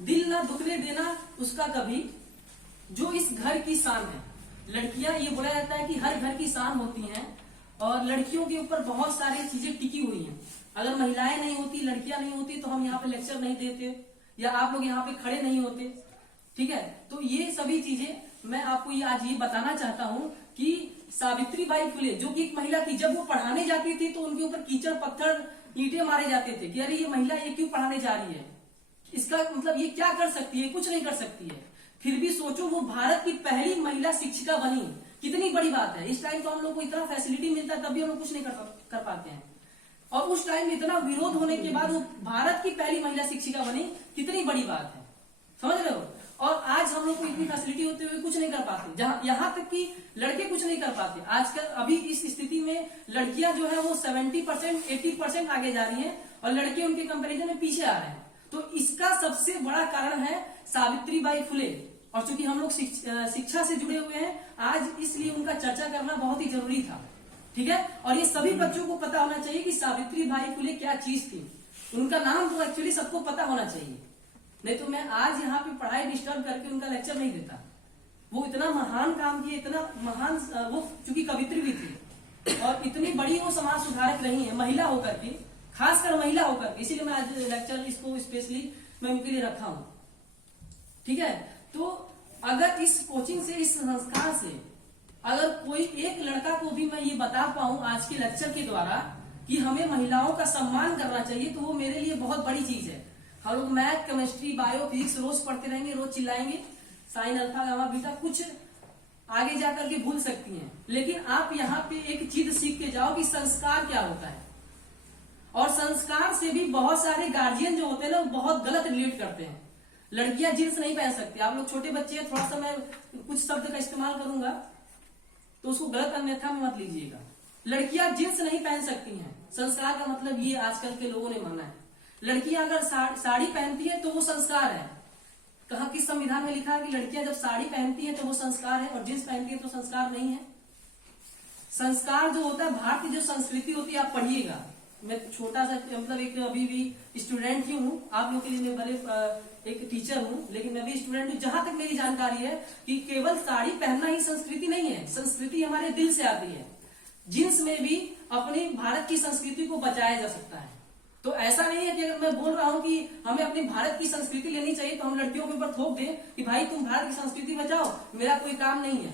दिल ना दुखने देना उसका कभी, जो इस घर की शान है। लड़कियां, ये बोला जाता है कि हर घर की शान होती हैं और लड़कियों के ऊपर बहुत सारी चीजें टिकी हुई हैं। अगर महिलाएं नहीं होती, लड़कियां नहीं होती, तो हम यहाँ पे लेक्चर नहीं देते या आप लोग यहाँ पे खड़े नहीं होते। ठीक है, तो ये सभी चीजें मैं आपको आज ये बताना चाहता हूँ कि सावित्रीबाई फुले जो कि एक महिला थी, जब वो पढ़ाने जाती थी तो उनके ऊपर कीचड़ पत्थर ईंटें मारे जाते थे कि अरे ये महिला ये क्यों पढ़ाने जा रही है, इसका मतलब ये क्या कर सकती है, कुछ नहीं कर सकती है। फिर भी सोचो वो भारत की पहली महिला शिक्षिका बनी, कितनी बड़ी बात है। इस टाइम तो हम लोग को इतना फैसिलिटी मिलता है तब भी हम लोग कुछ नहीं कर पाते हैं, और उस टाइम में इतना विरोध होने के बाद वो भारत की पहली महिला शिक्षिका बनी, कितनी बड़ी बात है, समझ रहे हो। और आज हम लोग को इतनी फैसिलिटी होते हुए कुछ नहीं कर पाते, जहां यहाँ तक कि लड़के कुछ नहीं कर पाते। आजकल अभी इस स्थिति में लड़कियां जो है वो 70% 80% आगे जा रही हैं और लड़के उनके कंपैरिजन में पीछे आ रहे हैं। तो इसका सबसे बड़ा कारण है सावित्रीबाई फुले, और चूंकि हम लोग शिक्षा से जुड़े हुए हैं आज, इसलिए उनका चर्चा करना बहुत ही जरूरी था। ठीक है, और ये सभी बच्चों को पता होना चाहिए कि सावित्रीबाई फुले क्या चीज थी। उनका नाम तो एक्चुअली सबको पता होना चाहिए, नहीं तो मैं आज यहाँ पे पढ़ाई डिस्टर्ब करके उनका लेक्चर नहीं देता। वो इतना महान काम किए, इतना महान, वो चूंकि कवित्री भी थी और इतनी बड़ी वो समाज सुधारक रही है महिला होकर के, खासकर महिला होकर के, इसीलिए मैं आज लेक्चर इसको स्पेशली मैं उनके लिए रखा हूं। ठीक है, तो अगर इस कोचिंग से, इस संस्कार से अगर कोई एक लड़का को भी मैं ये बता पाऊं आज के लेक्चर के द्वारा कि हमें महिलाओं का सम्मान करना चाहिए, तो वो मेरे लिए बहुत बड़ी चीज है। हम लोग मैथ, केमिस्ट्री, बायो, फिजिक्स रोज पढ़ते रहेंगे, रोज चिल्लाएंगे साइन अल्फा गामा बीटा, कुछ आगे जाकर के भूल सकती हैं, लेकिन आप यहाँ पे एक चीज सीख के जाओ कि संस्कार क्या होता है। और संस्कार से भी बहुत सारे गार्जियन जो होते हैं ना, वो बहुत गलत रिलेट करते हैं। लड़कियां जींस नहीं पहन सकती, आप लोग छोटे बच्चे हैं, थोड़ा सा मैं कुछ शब्द का इस्तेमाल करूंगा तो उसको गलत अन्यथा में मत लीजिएगा। लड़कियां जींस नहीं पहन सकती हैं, संस्कार का मतलब ये आजकल के लोगों ने माना है। लड़कियां अगर साड़ी पहनती है तो वो संस्कार है। कहा किस संविधान में लिखा है कि लड़कियां जब साड़ी पहनती है तो वो संस्कार है और जींस पहनती है तो संस्कार नहीं है। संस्कार जो होता है, भारतीय जो संस्कृति होती है, आप पढ़िएगा। मैं छोटा सा मतलब एक अभी भी स्टूडेंट ही हूँ, आप लोग के लिए मैं बड़े एक टीचर हूँ, लेकिन मैं भी स्टूडेंट हूँ। जहां तक मेरी जानकारी है कि केवल साड़ी पहनना ही संस्कृति नहीं है, संस्कृति हमारे दिल से आती है। जींस में भी अपनी भारत की संस्कृति को बचाया जा सकता है। तो ऐसा नहीं है कि अगर मैं बोल रहा हूँ कि हमें अपनी भारत की संस्कृति लेनी चाहिए तो हम लड़कियों के ऊपर थोप दें कि भाई तुम भारत की संस्कृति बचाओ, मेरा कोई काम नहीं है।